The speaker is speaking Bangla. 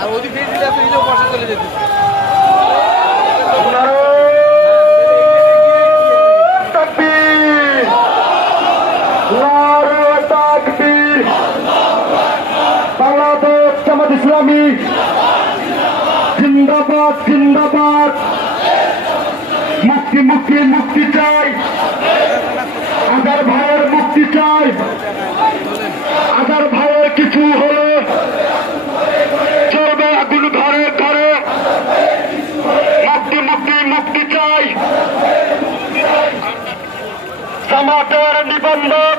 আর ওদিক দিয়ে দিলে আপনি নিজেও বসা চলে যেতে বাংলাদেশ জামাত ইসলামী জিন্দাবাদ জিন্দাবাদ। মুক্তি মুক্তি মুক্তি চাই, আজার ভাইয়ের মুক্তি চাই। আজার ভাইয়ের কিছু হলে চলবে আগুন ঘরে ঘরে। মুক্তি মুক্তি মুক্তি চাই। জামাতের নিবন্ধক